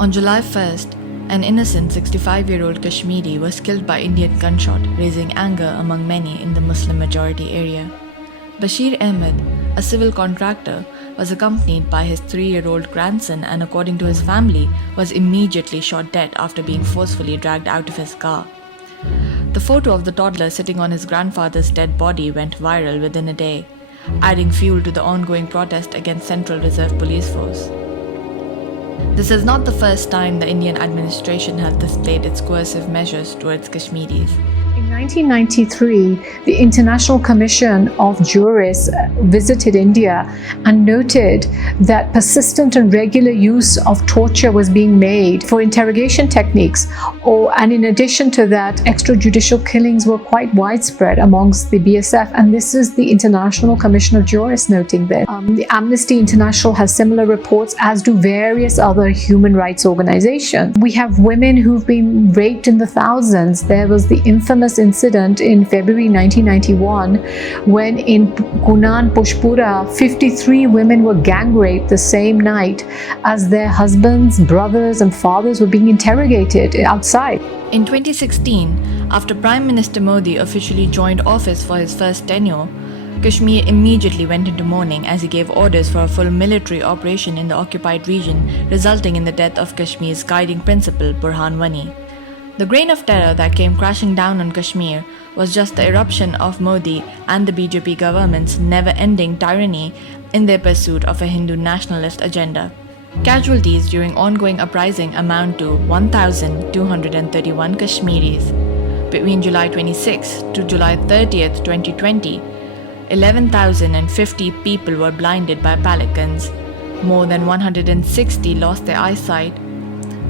On July 1st, an innocent 65-year-old Kashmiri was killed by Indian gunshot, raising anger among many in the Muslim-majority area. Bashir Ahmed, a civil contractor, was accompanied by his 3-year-old grandson and, according to his family, was immediately shot dead after being forcefully dragged out of his car. The photo of the toddler sitting on his grandfather's dead body went viral within a day, adding fuel to the ongoing protest against Central Reserve Police Force. This is not the first time the Indian administration has displayed its coercive measures towards Kashmiris. In 1993, the International Commission of Jurists visited India and noted that persistent and regular use of torture was being made for interrogation techniques, and in addition to that, extrajudicial killings were quite widespread amongst the BSF, and this is the International Commission of Jurists noting this. The Amnesty International has similar reports, as do various other human rights organizations. We have women who've been raped in the thousands. There was the infamous incident in February 1991 when in Kunan, Pushpura, 53 women were gang raped the same night as their husbands, brothers and fathers were being interrogated outside. In 2016, after Prime Minister Modi officially joined office for his first tenure, Kashmir immediately went into mourning as he gave orders for a full military operation in the occupied region, resulting in the death of Kashmir's guiding principal, Burhan Wani. The grain of terror that came crashing down on Kashmir was just the eruption of Modi and the BJP government's never-ending tyranny in their pursuit of a Hindu nationalist agenda. Casualties during ongoing uprising amount to 1,231 Kashmiris. Between July 26 to July 30th, 2020, 11,050 people were blinded by pellet guns. More than 160 lost their eyesight.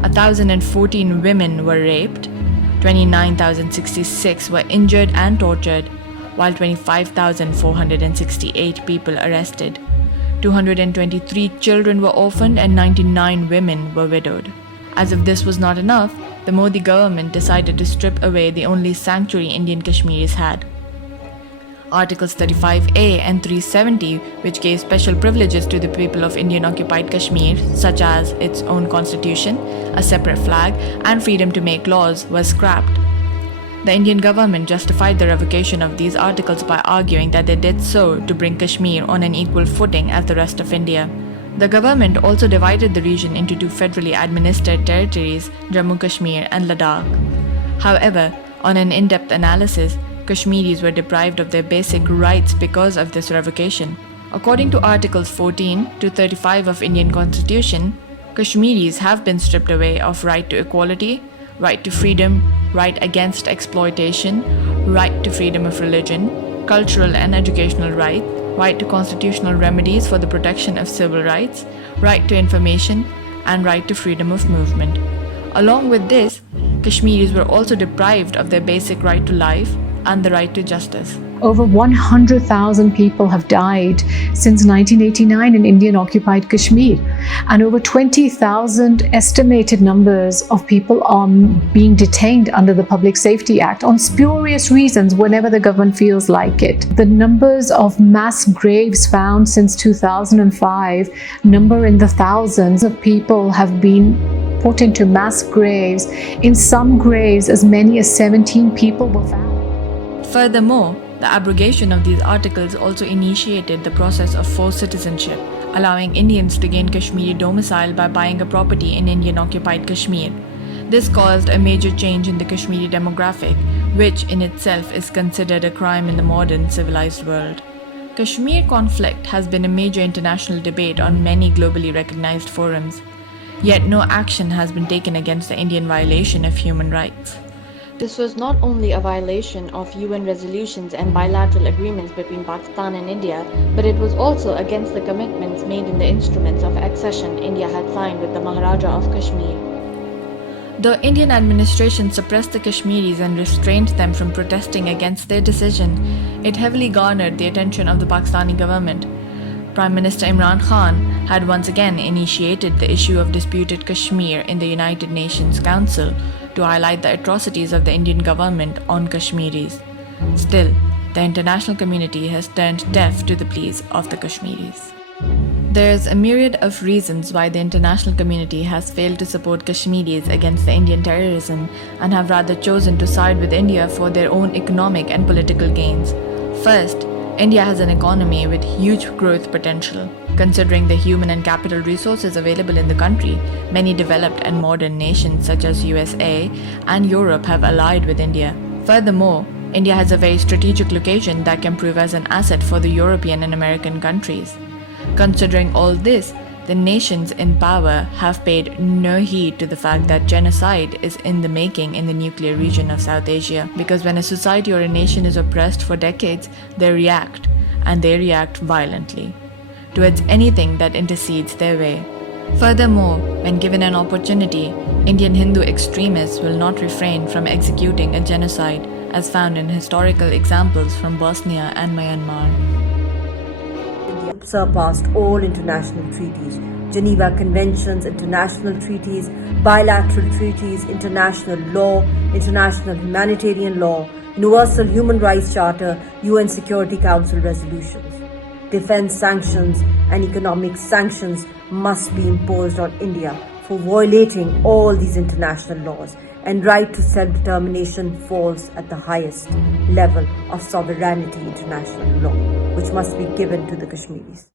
1,014 women were raped, 29,066 were injured and tortured, while 25,468 people arrested. 223 children were orphaned and 99 women were widowed. As if this was not enough, the Modi government decided to strip away the only sanctuary Indian Kashmiris had. Articles 35A and 370, which gave special privileges to the people of Indian-occupied Kashmir, such as its own constitution, a separate flag, and freedom to make laws, were scrapped. The Indian government justified the revocation of these articles by arguing that they did so to bring Kashmir on an equal footing as the rest of India. The government also divided the region into two federally administered territories, Jammu Kashmir and Ladakh. However, on an in-depth analysis, Kashmiris were deprived of their basic rights because of this revocation. According to Articles 14 to 35 of Indian Constitution, Kashmiris have been stripped away of right to equality, right to freedom, right against exploitation, right to freedom of religion, cultural and educational right, right to constitutional remedies for the protection of civil rights, right to information, and right to freedom of movement. Along with this, Kashmiris were also deprived of their basic right to life and the right to justice. Over 100,000 people have died since 1989 in Indian-occupied Kashmir, and over 20,000 estimated numbers of people are being detained under the Public Safety Act on spurious reasons whenever the government feels like it. The numbers of mass graves found since 2005 number in the thousands of people have been put into mass graves. In some graves, as many as 17 people were found. Furthermore, the abrogation of these articles also initiated the process of forced citizenship, allowing Indians to gain Kashmiri domicile by buying a property in Indian-occupied Kashmir. This caused a major change in the Kashmiri demographic, which in itself is considered a crime in the modern civilized world. Kashmir conflict has been a major international debate on many globally recognized forums, yet no action has been taken against the Indian violation of human rights. This was not only a violation of UN resolutions and bilateral agreements between Pakistan and India, but it was also against the commitments made in the instruments of accession India had signed with the Maharaja of Kashmir. The Indian administration suppressed the Kashmiris and restrained them from protesting against their decision. It heavily garnered the attention of the Pakistani government. Prime Minister Imran Khan had once again initiated the issue of disputed Kashmir in the United Nations Council to highlight the atrocities of the Indian government on Kashmiris. Still, the international community has turned deaf to the pleas of the Kashmiris. There's a myriad of reasons why the international community has failed to support Kashmiris against the Indian terrorism and have rather chosen to side with India for their own economic and political gains. First, India has an economy with huge growth potential. Considering the human and capital resources available in the country, many developed and modern nations such as USA and Europe have allied with India. Furthermore, India has a very strategic location that can prove as an asset for the European and American countries. Considering all this, the nations in power have paid no heed to the fact that genocide is in the making in the nuclear region of South Asia, because when a society or a nation is oppressed for decades, they react, and they react violently towards anything that intercedes their way. Furthermore, when given an opportunity, Indian Hindu extremists will not refrain from executing a genocide, as found in historical examples from Bosnia and Myanmar. Surpassed all international treaties, Geneva Conventions, international treaties, bilateral treaties, international law, international humanitarian law, Universal Human Rights Charter, UN Security Council resolutions. Defense sanctions and economic sanctions must be imposed on India for violating all these international laws, and right to self-determination falls at the highest level of sovereignty international law, which must be given to the Kashmiris.